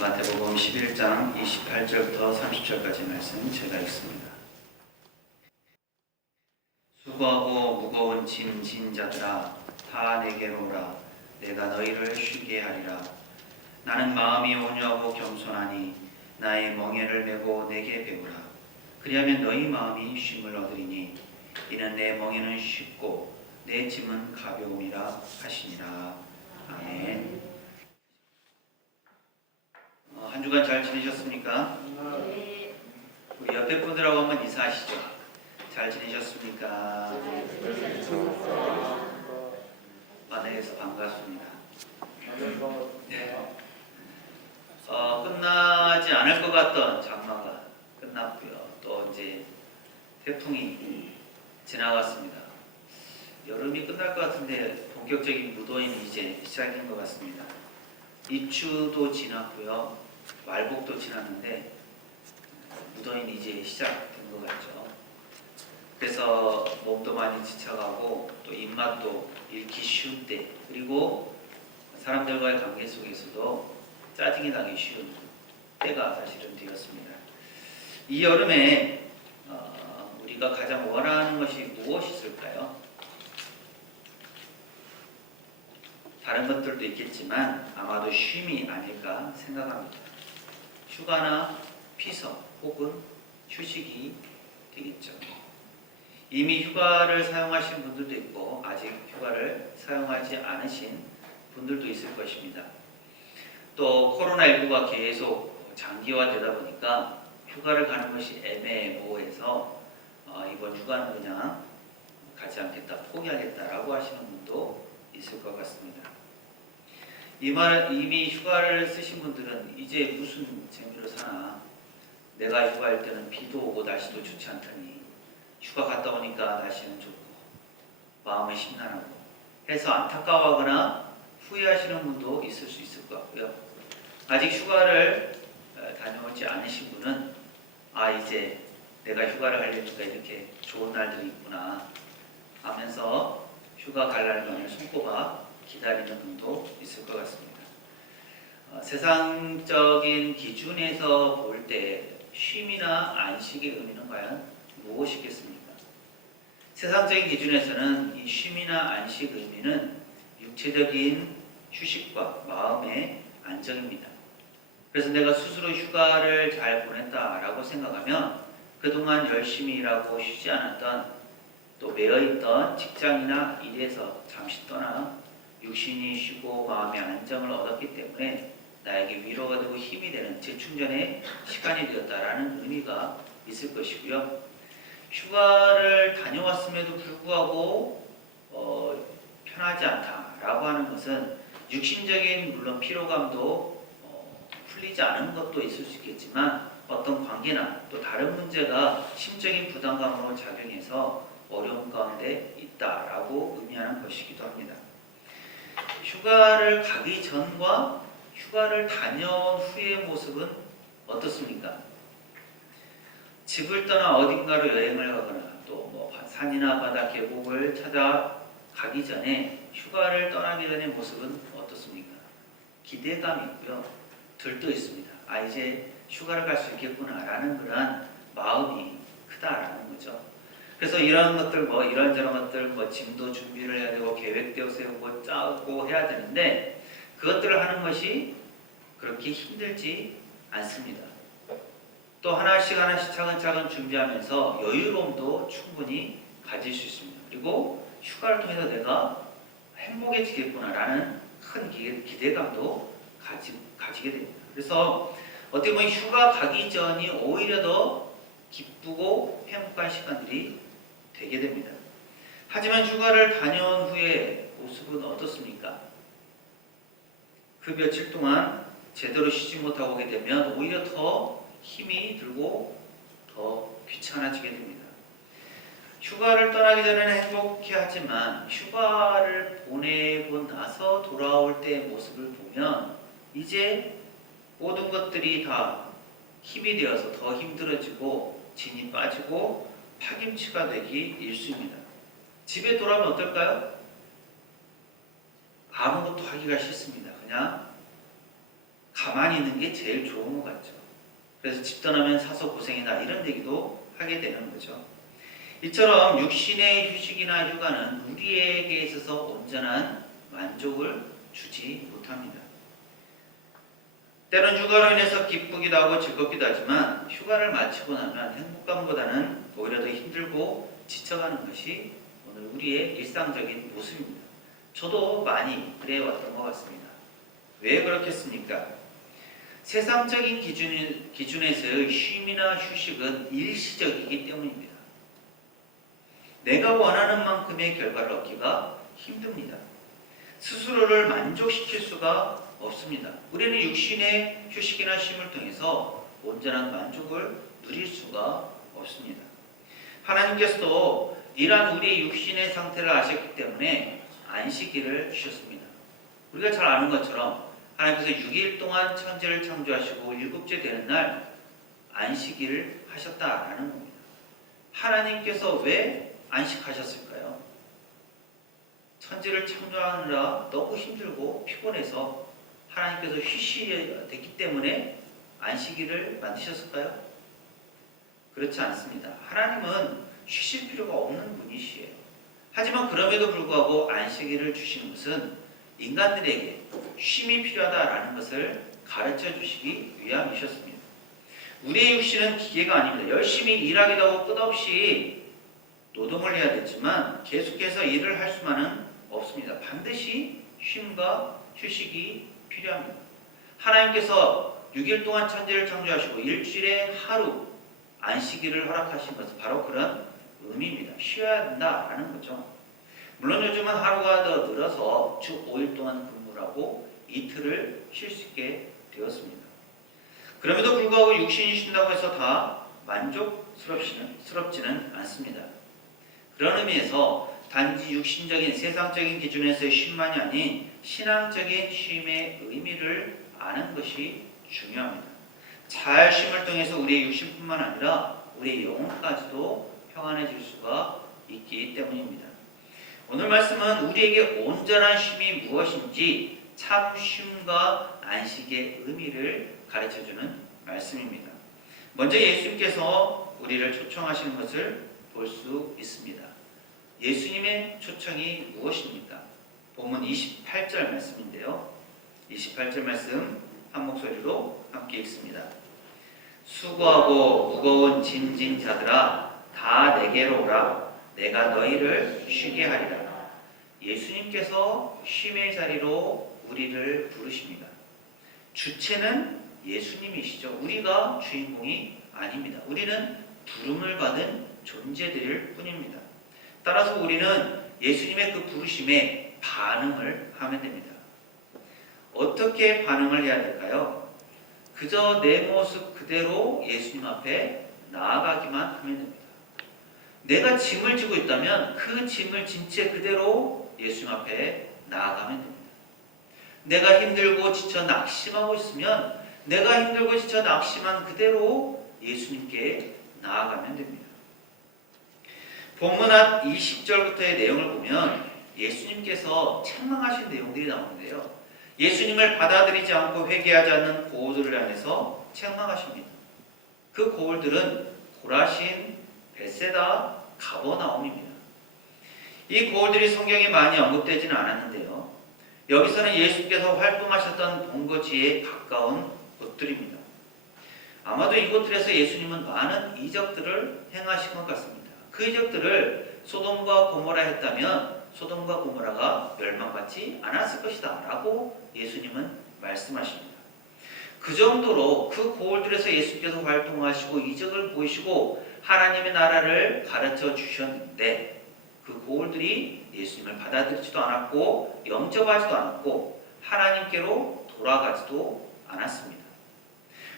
마태복음 11장 28절부터 30절까지 말씀 제가 읽습니다. 수고하고 무거운 짐 진 자들아 다 내게로 오라. 내가 너희를 쉬게 하리라. 나는 마음이 온유하고 겸손하니 나의 멍에를 메고 내게 배우라. 그리하면 너희 마음이 쉼을 얻으리니 이는 내 멍에는 쉽고 내 짐은 가벼움이라 하시니라. 아멘. 한 주간 잘 지내셨습니까? 네. 우리 옆에 분들하고 한번 인사하시죠. 잘 지내셨습니까? 만나서 반갑습니다. 끝나지 않을 것 같던 장마가 끝났고요. 또 이제 태풍이 지나갔습니다. 여름이 끝날 것 같은데 본격적인 무더위는 이제 시작인 것 같습니다. 입추도 지났고요. 말복도 지났는데 무더위는 이제 시작된 것 같죠. 그래서 몸도 많이 지쳐가고 또 입맛도 잃기 쉬운 때, 그리고 사람들과의 관계 속에서도 짜증이 나기 쉬운 때가 사실은 되었습니다. 이 여름에 우리가 가장 원하는 것이 무엇이 있을까요? 다른 것들도 있겠지만 아마도 쉼이 아닐까 생각합니다. 휴가나 피서 혹은 휴식이 되겠죠. 이미 휴가를 사용하신 분들도 있고 아직 휴가를 사용하지 않으신 분들도 있을 것입니다. 또 코로나19가 계속 장기화되다 보니까 휴가를 가는 것이 애매모호해서 이번 휴가는 그냥 가지 않겠다, 포기하겠다라고 하시는 분도 있을 것 같습니다. 이미 휴가를 쓰신 분들은 이제 무슨 재미로 사나, 내가 휴가할 때는 비도 오고 날씨도 좋지 않더니 휴가 갔다 오니까 날씨는 좋고 마음이 심란하고 해서 안타까워하거나 후회하시는 분도 있을 수 있을 것 같고요. 아직 휴가를 다녀오지 않으신 분은 이제 내가 휴가를 하려니까 이렇게 좋은 날들이 있구나 하면서 휴가 갈 날만을 손꼽아 기다리는 분도 있을 것 같습니다. 세상적인 기준에서 볼 때 쉼이나 안식의 의미는 과연 무엇이겠습니까? 세상적인 기준에서는 이 쉼이나 안식 의미는 육체적인 휴식과 마음의 안정입니다. 그래서 내가 스스로 휴가를 잘 보냈다라고 생각하면 그동안 열심히 일하고 쉬지 않았던, 또 매여있던 직장이나 일에서 잠시 떠나 육신이 쉬고 마음의 안정을 얻었기 때문에 나에게 위로가 되고 힘이 되는 재충전의 시간이 되었다라는 의미가 있을 것이고요. 휴가를 다녀왔음에도 불구하고 편하지 않다라고 하는 것은 육신적인 물론 피로감도 풀리지 않은 것도 있을 수 있겠지만 어떤 관계나 또 다른 문제가 심적인 부담감으로 작용해서 어려움 가운데 있다라고 의미하는 것이기도 합니다. 휴가를 가기 전과 휴가를 다녀온 후의 모습은 어떻습니까? 집을 떠나 어딘가로 여행을 가거나 또 산이나 바다, 계곡을 찾아가기 전에 휴가를 떠나기 전의 모습은 어떻습니까? 기대감이 있고요. 들떠 있습니다. 이제 휴가를 갈 수 있겠구나라는 그러한 마음이 크다라는 거죠. 그래서 이런 것들, 이런저런 것들, 짐도 준비를 해야 되고, 계획도 세우고, 짜고 해야 되는데, 그것들을 하는 것이 그렇게 힘들지 않습니다. 또 하나씩 차근차근 준비하면서 여유로움도 충분히 가질 수 있습니다. 그리고 휴가를 통해서 내가 행복해지겠구나라는 큰 기대감도 가지게 됩니다. 그래서 어떻게 보면 휴가 가기 전이 오히려 더 기쁘고 행복한 시간들이 되게 됩니다. 하지만 휴가를 다녀온 후에 모습은 어떻습니까? 그 며칠 동안 제대로 쉬지 못하고 오게 되면 오히려 더 힘이 들고 더 귀찮아지게 됩니다. 휴가를 떠나기 전에는 행복해하지만 휴가를 보내고 나서 돌아올 때의 모습을 보면 이제 모든 것들이 다 힘이 되어서 더 힘들어지고 진이 빠지고 파김치가 되기 일쑤입니다. 집에 돌아오면 어떨까요? 아무것도 하기가 싫습니다. 그냥 가만히 있는 게 제일 좋은 것 같죠. 그래서 집 떠나면 사서 고생이다 이런 얘기도 하게 되는 거죠. 이처럼 육신의 휴식이나 휴가는 우리에게 있어서 온전한 만족을 주지 못합니다. 때론 휴가로 인해서 기쁘기도 하고 즐겁기도 하지만 휴가를 마치고 나면 행복감보다는 오히려 더 힘들고 지쳐가는 것이 오늘 우리의 일상적인 모습입니다. 저도 많이 그래왔던 것 같습니다. 왜 그렇겠습니까? 세상적인 기준에서의 쉼이나 휴식은 일시적이기 때문입니다. 내가 원하는 만큼의 결과를 얻기가 힘듭니다. 스스로를 만족시킬 수가 없습니다. 우리는 육신의 휴식이나 쉼을 통해서 온전한 만족을 누릴 수가 없습니다. 하나님께서도 이러한 우리의 육신의 상태를 아셨기 때문에 안식일을 주셨습니다. 우리가 잘 아는 것처럼 하나님께서 6일 동안 천지를 창조하시고 7째 되는 날 안식일을 하셨다라는 겁니다. 하나님께서 왜 안식하셨을까요? 천지를 창조하느라 너무 힘들고 피곤해서 하나님께서 쉬셔야 됐기 때문에 안식일을 만드셨을까요? 그렇지 않습니다. 하나님은 쉬실 필요가 없는 분이시에요. 하지만 그럼에도 불구하고 안식일을 주신 것은 인간들에게 쉼이 필요하다라는 것을 가르쳐 주시기 위함이셨습니다. 우리의 육신은 기계가 아닙니다. 열심히 일하기도 하고 끝없이 노동을 해야 되지만 계속해서 일을 할 수만은 없습니다. 반드시 쉼과 휴식이 필요합니다. 하나님께서 6일 동안 천지를 창조하시고 일주일에 하루 안식일을 허락하신 것은 바로 그런 의미입니다. 쉬어야 된다라는 거죠. 물론 요즘은 하루가 더 늘어서 주 5일 동안 근무를 하고 이틀을 쉴 수 있게 되었습니다. 그럼에도 불구하고 육신이 쉰다고 해서 다 만족스럽지는 않습니다. 그런 의미에서 단지 육신적인 세상적인 기준에서의 쉼만이 아닌 신앙적인 쉼의 의미를 아는 것이 중요합니다. 잘 쉼을 통해서 우리의 육신뿐만 아니라 우리의 영혼까지도 평안해질 수가 있기 때문입니다. 오늘 말씀은 우리에게 온전한 쉼이 무엇인지 참 쉼과 안식의 의미를 가르쳐주는 말씀입니다. 먼저 예수님께서 우리를 초청하시는 것을 볼 수 있습니다. 예수님의 초청이 무엇입니까? 본문 28절 말씀인데요. 28절 말씀 한 목소리로 함께 읽습니다. 수고하고 무거운 짐진 자들아 다 내게로 오라. 내가 너희를 쉬게 하리라. 예수님께서 쉼의 자리로 우리를 부르십니다. 주체는 예수님이시죠. 우리가 주인공이 아닙니다. 우리는 부름을 받은 존재들일 뿐입니다. 따라서 우리는 예수님의 그 부르심에 반응을 하면 됩니다. 어떻게 반응을 해야 될까요? 그저 내 모습 그대로 예수님 앞에 나아가기만 하면 됩니다. 내가 짐을 지고 있다면 그 짐을 진 채 그대로 예수님 앞에 나아가면 됩니다. 내가 힘들고 지쳐 낙심하고 있으면 내가 힘들고 지쳐 낙심한 그대로 예수님께 나아가면 됩니다. 본문 앞 20절부터의 내용을 보면 예수님께서 책망하신 내용들이 나오는데요. 예수님을 받아들이지 않고 회개하지 않는 고울들을 향해서 책망하십니다. 그 고울들은 고라신, 벳세다, 가버나움입니다. 이 고울들이 성경에 많이 언급되지는 않았는데요. 여기서는 예수께서 활동하셨던 본거지에 가까운 곳들입니다. 아마도 이곳들에서 예수님은 많은 이적들을 행하신 것 같습니다. 그 이적들을 소돔과 고모라 했다면 소돔과 고모라가 멸망받지 않았을 것이다 라고 예수님은 말씀하십니다. 그 정도로 그 고을들에서 예수께서 활동하시고 이적을 보이시고 하나님의 나라를 가르쳐 주셨는데 그 고을들이 예수님을 받아들이지도 않았고 영접하지도 않았고 하나님께로 돌아가지도 않았습니다.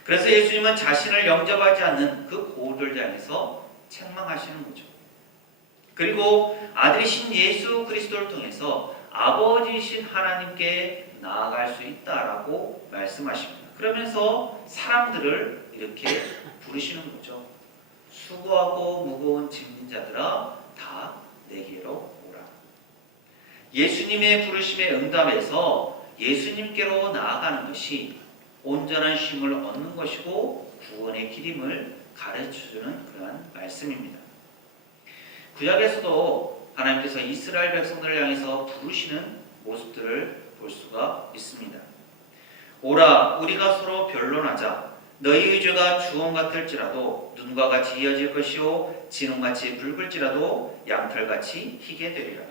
그래서 예수님은 자신을 영접하지 않는 그 고을들 향해서 책망하시는 거죠. 그리고 아들이신 예수 그리스도를 통해서 아버지이신 하나님께 나아갈 수 있다라고 말씀하십니다. 그러면서 사람들을 이렇게 부르시는 거죠. 수고하고 무거운 짐진 자들아 다 내게로 오라. 예수님의 부르심에 응답해서 예수님께로 나아가는 것이 온전한 쉼을 얻는 것이고 구원의 길임을 가르쳐주는 그러한 말씀입니다. 구약에서도 하나님께서 이스라엘 백성들을 향해서 부르시는 모습들을 볼 수가 있습니다. 오라 우리가 서로 변론하자. 너희의 죄가 주홍 같을지라도 눈과 같이 이어질 것이요 진홍같이 붉을지라도 양털같이 희게 되리라.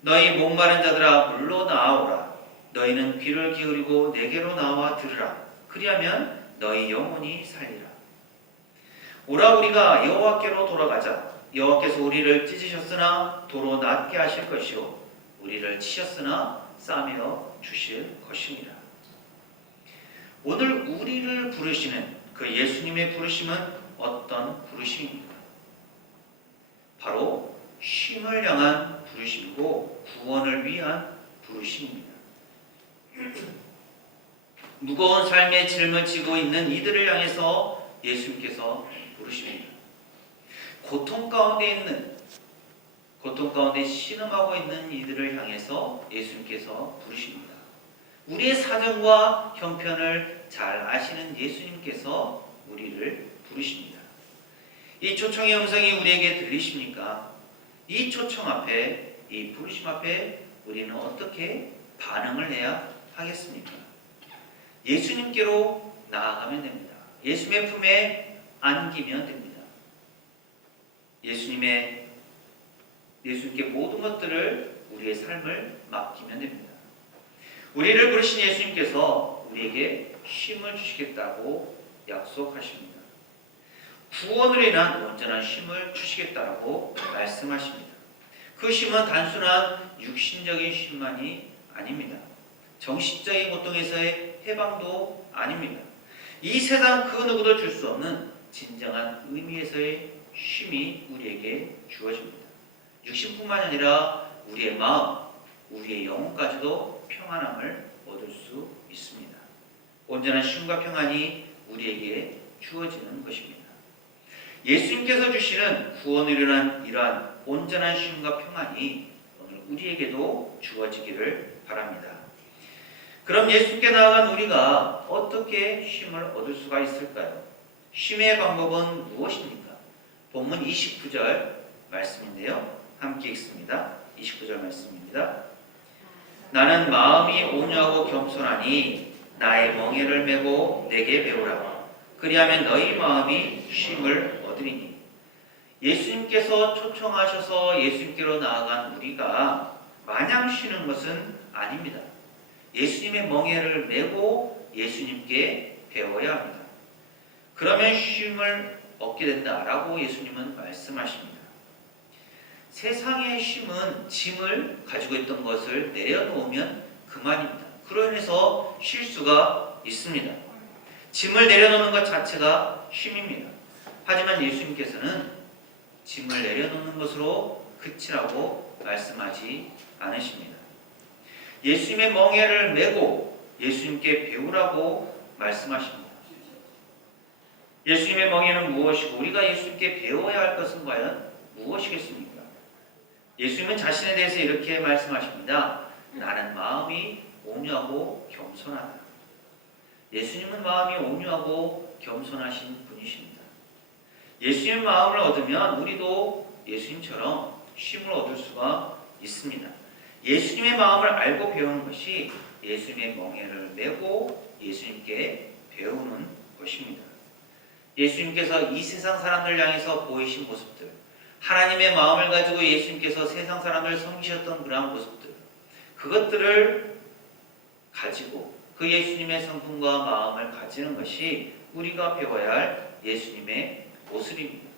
너희 목마른 자들아 물로 나아오라. 너희는 귀를 기울이고 내게로 나와 들으라. 그리하면 너희 영혼이 살리라. 오라 우리가 여호와께로 돌아가자. 여호와께서 우리를 찢으셨으나 도로 낫게 하실 것이요 우리를 치셨으나 싸매어 주실 것입니다. 오늘 우리를 부르시는 그 예수님의 부르심은 어떤 부르심입니까? 바로 쉼을 향한 부르심이고 구원을 위한 부르심입니다. 무거운 삶의 짐을 지고 있는 이들을 향해서 예수님께서 부르십니다. 고통 가운데 신음하고 있는 이들을 향해서 예수님께서 부르십니다. 우리의 사정과 형편을 잘 아시는 예수님께서 우리를 부르십니다. 이 초청의 음성이 우리에게 들리십니까? 이 초청 앞에, 이 부르심 앞에 우리는 어떻게 반응을 해야 하겠습니까? 예수님께로 나아가면 됩니다. 예수님의 품에 안기면 됩니다. 예수님께 모든 것들을 우리의 삶을 맡기면 됩니다. 우리를 부르신 예수님께서 우리에게 쉼을 주시겠다고 약속하십니다. 구원으로 인한 온전한 쉼을 주시겠다고 말씀하십니다. 그 쉼은 단순한 육신적인 쉼만이 아닙니다. 정신적인 고통에서의 해방도 아닙니다. 이 세상 그 누구도 줄 수 없는 진정한 의미에서의 쉼이 우리에게 주어집니다. 육신뿐만 아니라 우리의 마음, 우리의 영혼까지도 평안함을 얻을 수 있습니다. 온전한 쉼과 평안이 우리에게 주어지는 것입니다. 예수님께서 주시는 구원을 위한 이러한 온전한 쉼과 평안이 오늘 우리에게도 주어지기를 바랍니다. 그럼 예수님께 나아간 우리가 어떻게 쉼을 얻을 수가 있을까요? 쉼의 방법은 무엇입니까? 본문 29절 말씀인데요. 함께 읽습니다. 29절 말씀입니다. 나는 마음이 온유하고 겸손하니 나의 멍에를 메고 내게 배우라. 그리하면 너희 마음이 쉼을 얻으리니. 예수님께서 초청하셔서 예수님께로 나아간 우리가 마냥 쉬는 것은 아닙니다. 예수님의 멍에를 메고 예수님께 배워야 합니다. 그러면 쉼을 얻게 된다라고 예수님은 말씀하십니다. 세상의 쉼은 짐을 가지고 있던 것을 내려놓으면 그만입니다. 그로 인해서 쉴 수가 있습니다. 짐을 내려놓는 것 자체가 쉼입니다. 하지만 예수님께서는 짐을 내려놓는 것으로 그치라고 말씀하지 않으십니다. 예수님의 멍에를 메고 예수님께 배우라고 말씀하십니다. 예수님의 멍에는 무엇이고 우리가 예수님께 배워야 할 것은 과연 무엇이겠습니까? 예수님은 자신에 대해서 이렇게 말씀하십니다. 나는 마음이 온유하고 겸손하다. 예수님은 마음이 온유하고 겸손하신 분이십니다. 예수님의 마음을 얻으면 우리도 예수님처럼 쉼을 얻을 수가 있습니다. 예수님의 마음을 알고 배우는 것이 예수님의 멍에를 메고 예수님께 배우는 것입니다. 예수님께서 이 세상 사람들 향해서 보이신 모습들, 하나님의 마음을 가지고 예수님께서 세상 사람을 섬기셨던 그러한 모습들, 그것들을 가지고 그 예수님의 성품과 마음을 가지는 것이 우리가 배워야 할 예수님의 모습입니다.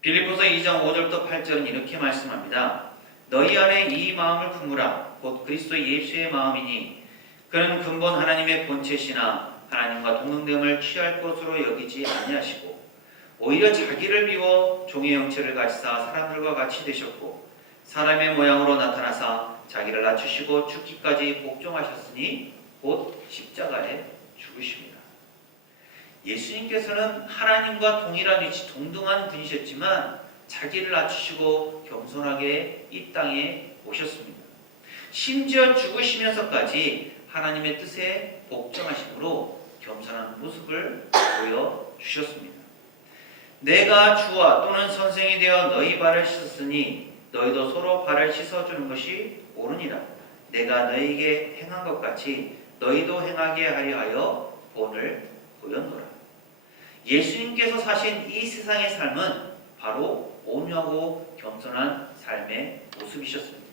빌립보서 2장 5절부터 8절은 이렇게 말씀합니다. 너희 안에 이 마음을 품으라. 곧 그리스도 예수의 마음이니 그는 근본 하나님의 본체시나 하나님과 동등됨을 취할 것으로 여기지 아니하시고 오히려 자기를 비워 종의 형체를 가지사 사람들과 같이 되셨고 사람의 모양으로 나타나사 자기를 낮추시고 죽기까지 복종하셨으니 곧 십자가에 죽으십니다. 예수님께서는 하나님과 동일한 위치, 동등한 분이셨지만 자기를 낮추시고 겸손하게 이 땅에 오셨습니다. 심지어 죽으시면서까지 하나님의 뜻에 복종하심으로 겸손한 모습을 보여주셨습니다. 내가 주와 또는 선생이 되어 너희 발을 씻었으니 너희도 서로 발을 씻어주는 것이 옳으니라. 내가 너희에게 행한 것 같이 너희도 행하게 하려 하여 본을 보였노라. 예수님께서 사신 이 세상의 삶은 바로 온유하고 겸손한 삶의 모습이셨습니다.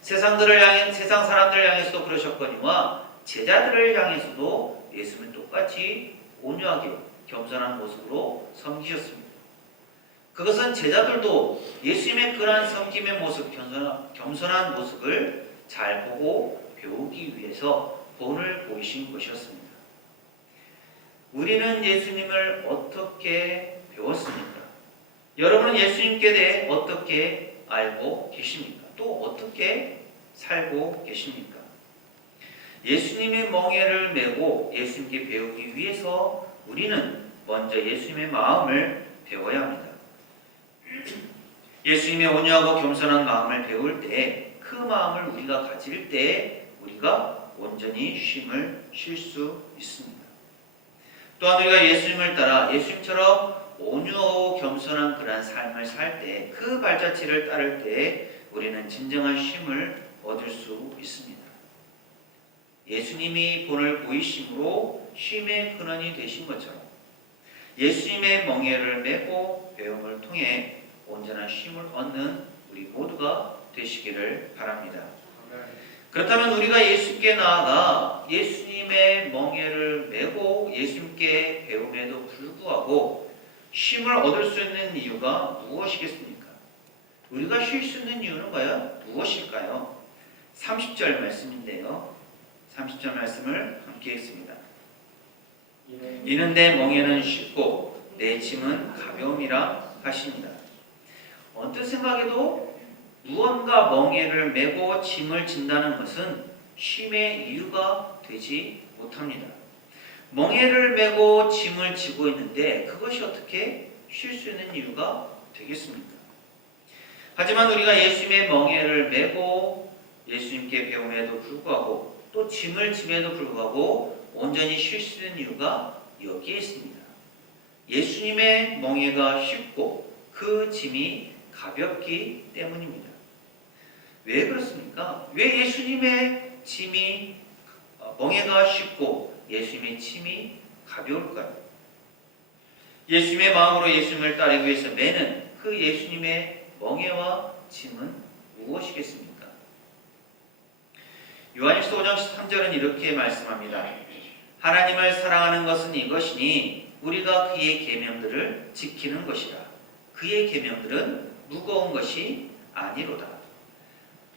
세상 사람들을 향해서도 그러셨거니와 제자들을 향해서도 예수님은 똑같이 온유하게 겸손한 모습으로 섬기셨습니다. 그것은 제자들도 예수님의 그러한 섬김의 모습, 겸손한 모습을 잘 보고 배우기 위해서 본을 보이신 것이었습니다. 우리는 예수님을 어떻게 배웠습니까? 여러분은 예수님께 대해 어떻게 알고 계십니까? 또 어떻게 살고 계십니까? 예수님의 멍에를 메고 예수님께 배우기 위해서 우리는 먼저 예수님의 마음을 배워야 합니다. 예수님의 온유하고 겸손한 마음을 배울 때 그 마음을 우리가 가질 때 우리가 온전히 쉼을 쉴 수 있습니다. 또한 우리가 예수님을 따라 예수님처럼 온유하고 겸손한 그러한 삶을 살 때 그 발자취를 따를 때 우리는 진정한 쉼을 얻을 수 있습니다. 예수님이 본을 보이심으로 쉼의 근원이 되신 것처럼 예수님의 멍에를 메고 배움을 통해 온전한 쉼을 얻는 우리 모두가 되시기를 바랍니다. 그렇다면 우리가 예수님께 나아가 예수님의 멍에를 메고 예수님께 배움에도 불구하고 쉼을 얻을 수 있는 이유가 무엇이겠습니까? 우리가 쉴 수 있는 이유는 과연 무엇일까요? 30절 말씀인데요. 30절 말씀을 함께 읽습니다. 이는 내 멍에는 쉽고 내 짐은 가벼움이라 하십니다. 언뜻 생각해도 무언가 멍에를 메고 짐을 진다는 것은 쉼의 이유가 되지 못합니다. 멍에를 메고 짐을 지고 있는데 그것이 어떻게 쉴 수 있는 이유가 되겠습니까? 하지만 우리가 예수님의 멍에를 메고 예수님께 배움에도 불구하고 또 짐을 짐에도 불구하고 온전히 쉴 수 있는 이유가 여기에 있습니다. 예수님의 멍에가 쉽고 그 짐이 가볍기 때문입니다. 왜 그렇습니까? 왜 예수님의 짐이 멍에가 쉽고 예수님의 짐이 가벼울까요? 예수님의 마음으로 예수님을 따르기 위해서 매는 그 예수님의 멍에와 짐은 무엇이겠습니까? 요한일서 5장 13절은 이렇게 말씀합니다. 하나님을 사랑하는 것은 이것이니 우리가 그의 계명들을 지키는 것이라. 그의 계명들은 무거운 것이 아니로다.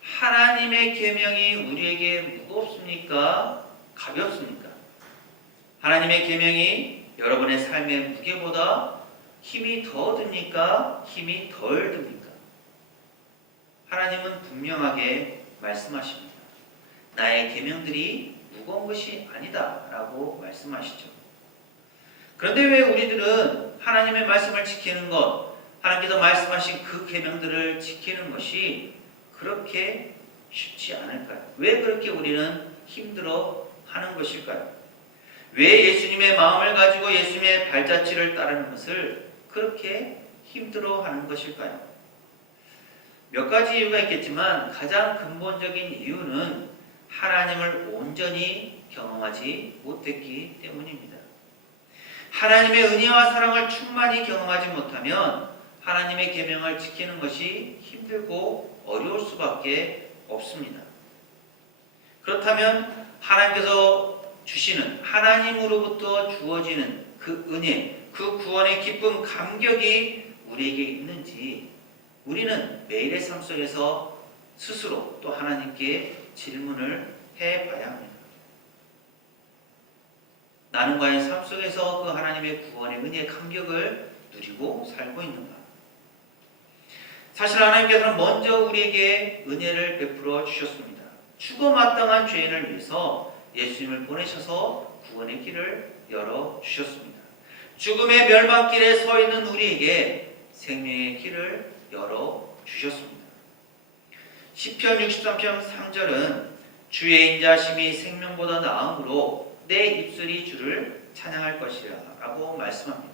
하나님의 계명이 우리에게 무겁습니까? 가볍습니까? 하나님의 계명이 여러분의 삶의 무게보다 힘이 더 듭니까? 힘이 덜 듭니까? 하나님은 분명하게 말씀하십니다. 나의 계명들이 무거운 것이 아니다 라고 말씀하시죠. 그런데 왜 우리들은 하나님의 말씀을 지키는 것, 하나님께서 말씀하신 그 계명들을 지키는 것이 그렇게 쉽지 않을까요? 왜 그렇게 우리는 힘들어 하는 것일까요? 왜 예수님의 마음을 가지고 예수님의 발자취를 따르는 것을 그렇게 힘들어 하는 것일까요? 몇 가지 이유가 있겠지만 가장 근본적인 이유는 하나님을 온전히 경험하지 못했기 때문입니다. 하나님의 은혜와 사랑을 충만히 경험하지 못하면 하나님의 계명을 지키는 것이 힘들고 어려울 수밖에 없습니다. 그렇다면 하나님께서 주시는 하나님으로부터 주어지는 그 은혜, 그 구원의 기쁨, 감격이 우리에게 있는지 우리는 매일의 삶 속에서 스스로 또 하나님께 질문을 해봐야 합니다. 나는 과연 삶 속에서 그 하나님의 구원의 은혜의 감격을 누리고 살고 있는가? 사실 하나님께서는 먼저 우리에게 은혜를 베풀어 주셨습니다. 죽어 마땅한 죄인을 위해서 예수님을 보내셔서 구원의 길을 열어주셨습니다. 죽음의 멸망길에 서 있는 우리에게 생명의 길을 열어주셨습니다. 시편 63편 3절은 주의 인자심이 생명보다 나음으로 내 입술이 주를 찬양할 것이라 라고 말씀합니다.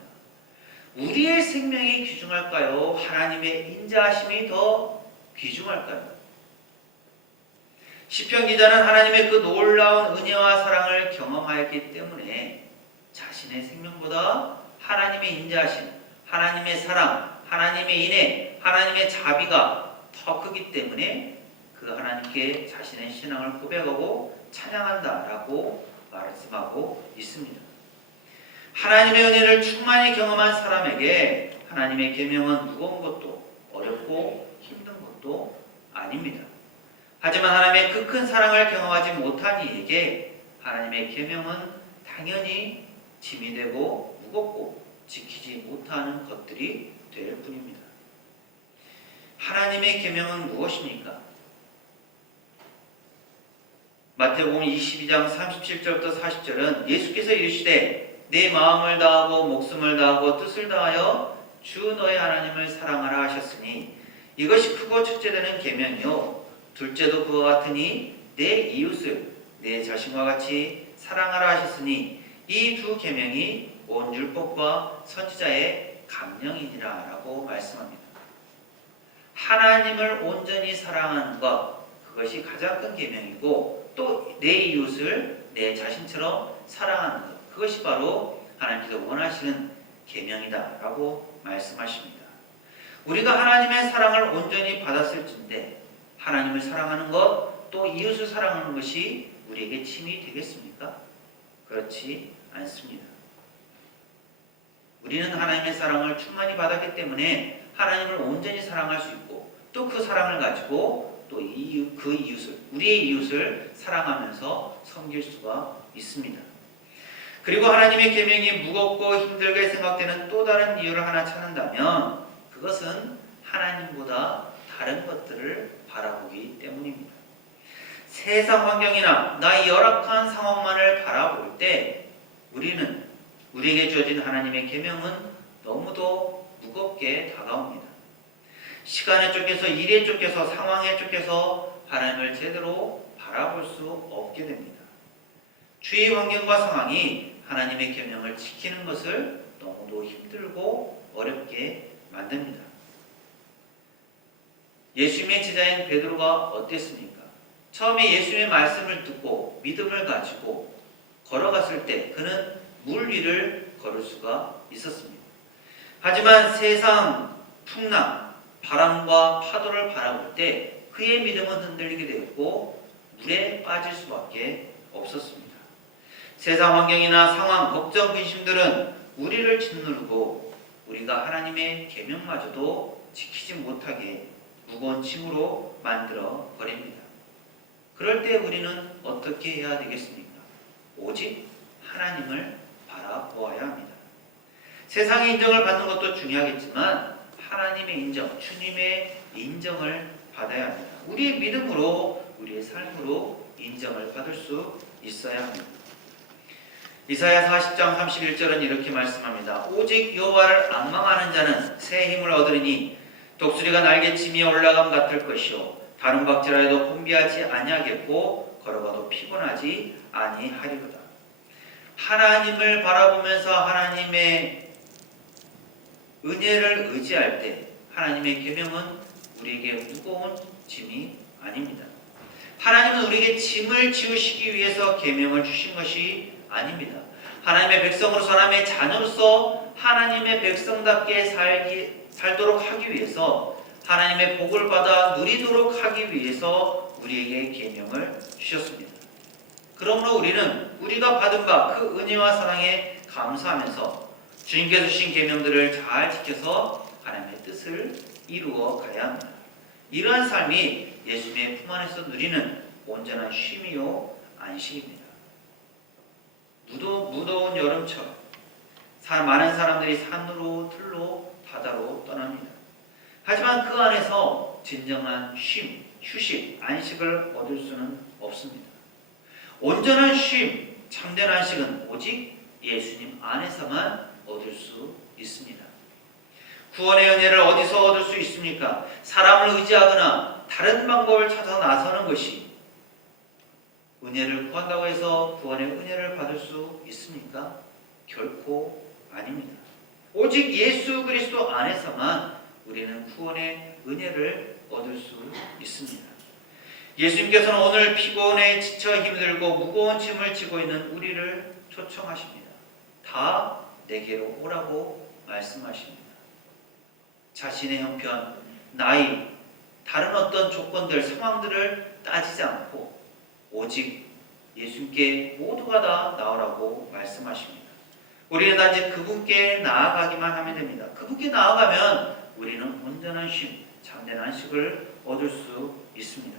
우리의 생명이 귀중할까요? 하나님의 인자하심이 더 귀중할까요? 시편 기자는 하나님의 그 놀라운 은혜와 사랑을 경험하였기 때문에 자신의 생명보다 하나님의 인자하심, 하나님의 사랑, 하나님의 인애, 하나님의 자비가 더 크기 때문에 그 하나님께 자신의 신앙을 고백하고 찬양한다라고 말씀하고 있습니다. 하나님의 은혜를 충만히 경험한 사람에게 하나님의 계명은 무거운 것도 어렵고 힘든 것도 아닙니다. 하지만 하나님의 그 큰 사랑을 경험하지 못한 이에게 하나님의 계명은 당연히 짐이 되고 무겁고 지키지 못하는 것들이 될 뿐입니다. 하나님의 계명은 무엇입니까? 마태복음 22장 37절부터 40절은 예수께서 이르시되 내 마음을 다하고 목숨을 다하고 뜻을 다하여 주 너의 하나님을 사랑하라 하셨으니 이것이 크고 첫째되는 계명이요 둘째도 그와 같으니 내 이웃을 내 자신과 같이 사랑하라 하셨으니 이 두 계명이 온 율법과 선지자의 강령이니라 라고 말씀합니다. 하나님을 온전히 사랑하는 것, 그것이 가장 큰 계명이고 또 내 이웃을 내 자신처럼 사랑하는 것, 그것이 바로 하나님께서 원하시는 계명이다 라고 말씀하십니다. 우리가 하나님의 사랑을 온전히 받았을진데 하나님을 사랑하는 것, 또 이웃을 사랑하는 것이 우리에게 침이 되겠습니까? 그렇지 않습니다. 우리는 하나님의 사랑을 충만히 받았기 때문에 하나님을 온전히 사랑할 수 있고 또 그 사랑을 가지고 또 그 이웃을, 우리의 이웃을 사랑하면서 섬길 수가 있습니다. 그리고 하나님의 계명이 무겁고 힘들게 생각되는 또 다른 이유를 하나 찾는다면 그것은 하나님보다 다른 것들을 바라보기 때문입니다. 세상 환경이나 나의 열악한 상황만을 바라볼 때 우리에게 주어진 하나님의 계명은 너무도 무겁게 다가옵니다. 시간에 쫓겨서, 일에 쫓겨서, 상황에 쫓겨서 하나님을 제대로 바라볼 수 없게 됩니다. 주위 환경과 상황이 하나님의 계명을 지키는 것을 너무도 힘들고 어렵게 만듭니다. 예수님의 제자인 베드로가 어땠습니까? 처음에 예수님의 말씀을 듣고 믿음을 가지고 걸어갔을 때 그는 물 위를 걸을 수가 있었습니다. 하지만 세상 풍랑, 바람과 파도를 바라볼 때 그의 믿음은 흔들리게 되었고 물에 빠질 수밖에 없었습니다. 세상 환경이나 상황, 걱정, 근심들은 우리를 짓누르고 우리가 하나님의 계명마저도 지키지 못하게 무거운 짐으로 만들어 버립니다. 그럴 때 우리는 어떻게 해야 되겠습니까? 오직 하나님을 바라보아야 합니다. 세상의 인정을 받는 것도 중요하겠지만 하나님의 인정, 주님의 인정을 받아야 합니다. 우리의 믿음으로, 우리의 삶으로 인정을 받을 수 있어야 합니다. 이사야 40장 31절은 이렇게 말씀합니다. 오직 여호와를 앙망하는 자는 새 힘을 얻으리니 독수리가 날개침이 올라감 같을 것이요 다른 박질하여도 혼비하지 아니하겠고 걸어가도 피곤하지 아니하리로다. 하나님을 바라보면서 하나님의 은혜를 의지할 때 하나님의 계명은 우리에게 무거운 짐이 아닙니다. 하나님은 우리에게 짐을 지우시기 위해서 계명을 주신 것이 아닙니다. 하나님의 백성으로서, 하나님의 자녀로서 하나님의 백성답게 살도록 하기 위해서, 하나님의 복을 받아 누리도록 하기 위해서 우리에게 계명을 주셨습니다. 그러므로 우리는 우리가 받은 바 그 은혜와 사랑에 감사하면서 주님께서 주신 계명들을 잘 지켜서 하나님의 뜻을 이루어 가야 합니다. 이러한 삶이 예수님의 품 안에서 누리는 온전한 쉼이요 안식입니다. 무더운 여름처럼 많은 사람들이 산으로, 들로, 바다로 떠납니다. 하지만 그 안에서 진정한 쉼, 휴식, 안식을 얻을 수는 없습니다. 온전한 쉼, 참된 안식은 오직 예수님 안에서만 얻을 수 있습니다. 구원의 은혜를 어디서 얻을 수 있습니까? 사람을 의지하거나 다른 방법을 찾아 나서는 것이 은혜를 구한다고 해서 구원의 은혜를 받을 수 있습니까? 결코 아닙니다. 오직 예수 그리스도 안에서만 우리는 구원의 은혜를 얻을 수 있습니다. 예수님께서는 오늘 피곤해 지쳐 힘들고 무거운 짐을 지고 있는 우리를 초청하십니다. 다 내게로 오라고 말씀하십니다. 자신의 형편, 나이, 다른 어떤 조건들, 상황들을 따지지 않고 오직 예수님께 모두가 다 나오라고 말씀하십니다. 우리는 단지 그분께 나아가기만 하면 됩니다. 그분께 나아가면 우리는 온전한 쉼, 참된 안식을 얻을 수 있습니다.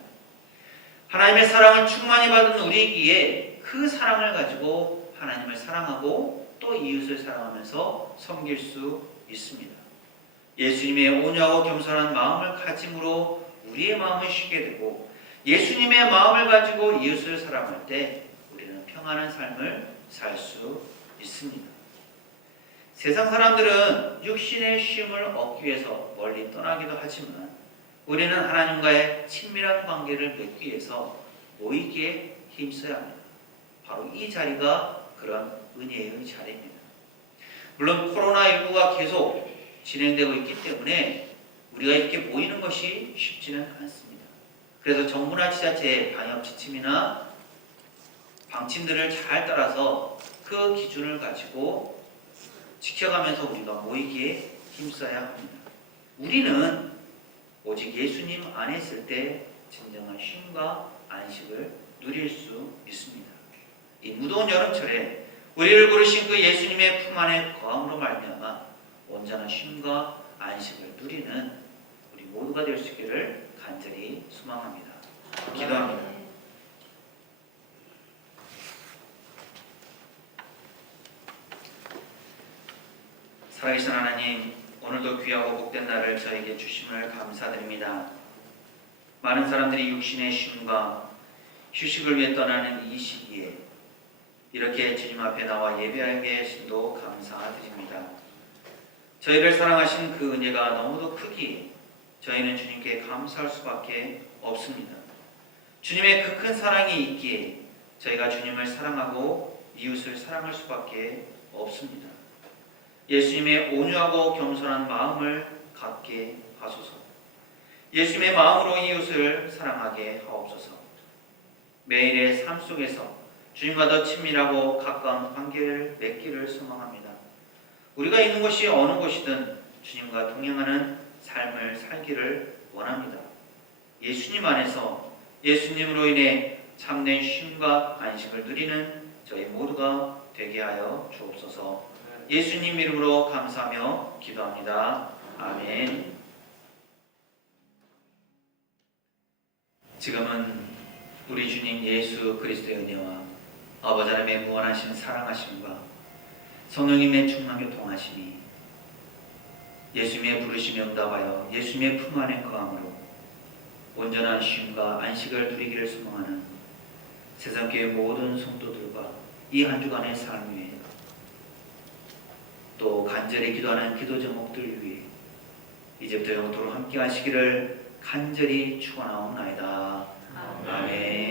하나님의 사랑을 충만히 받은 우리이기에 그 사랑을 가지고 하나님을 사랑하고 또 이웃을 사랑하면서 섬길 수 있습니다. 예수님의 온유하고 겸손한 마음을 가짐으로 우리의 마음은 쉬게 되고 예수님의 마음을 가지고 이웃을 사랑할 때 우리는 평안한 삶을 살 수 있습니다. 세상 사람들은 육신의 쉼을 얻기 위해서 멀리 떠나기도 하지만 우리는 하나님과의 친밀한 관계를 맺기 위해서 모이기에 힘써야 합니다. 바로 이 자리가 그런 은혜의 자리입니다. 물론 코로나19가 계속 진행되고 있기 때문에 우리가 이렇게 모이는 것이 쉽지는 않습니다. 그래서 정부나 지자체의 방역 지침이나 방침들을 잘 따라서 그 기준을 가지고 지켜가면서 우리가 모이기에 힘써야 합니다. 우리는 오직 예수님 안에 있을 때 진정한 쉼과 안식을 누릴 수 있습니다. 이 무더운 여름철에 우리를 부르신 그 예수님의 품 안에 거함으로 말미암아 온전한 쉼과 안식을 누리는 우리 모두가 될 수 있기를 간절히 소망합니다. 기도합니다. 살아계신 하나님, 오늘도 귀하고 복된 날을 저에게 주심을 감사드립니다. 많은 사람들이 육신의 쉼과 휴식을 위해 떠나는 이 시기에 이렇게 주님 앞에 나와 예배하게 하심도 감사드립니다. 저희를 사랑하신 그 은혜가 너무도 크기에 저희는 주님께 감사할 수밖에 없습니다. 주님의 그 큰 사랑이 있기에 저희가 주님을 사랑하고 이웃을 사랑할 수밖에 없습니다. 예수님의 온유하고 겸손한 마음을 갖게 하소서. 예수님의 마음으로 이웃을 사랑하게 하옵소서. 매일의 삶 속에서 주님과 더 친밀하고 가까운 관계를 맺기를 소망합니다. 우리가 있는 곳이 어느 곳이든 주님과 동행하는 삶을 살기를 원합니다. 예수님 안에서 예수님으로 인해 참된 쉼과 안식을 누리는 저희 모두가 되게 하여 주옵소서. 예수님 이름으로 감사하며 기도합니다. 아멘. 지금은 우리 주님 예수 그리스도의 은혜와 아버지 하나님의 무한하신 사랑하심과 성령님의 충만히 동하심이 예수님의 부르심에 응답하여 예수님의 품 안에 거함으로 온전한 쉼과 안식을 누리기를 소망하는 세상교회 모든 성도들과 이 한 주간의 삶 위에 또 간절히 기도하는 기도 제목들 위해 이제부터 영원토록 함께 하시기를 간절히 축원하옵나이다. 아멘.